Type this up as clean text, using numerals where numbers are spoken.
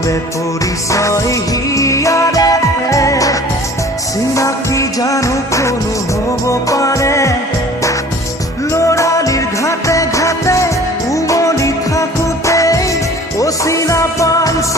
নহলে পৰিচয় হিয়াৰে চিনাকি জানো কোনো হ'ব পাৰে লৰালিৰ ঘাটে ঘাটে উমলি থাকোঁতে অচিনা পাঞ্চ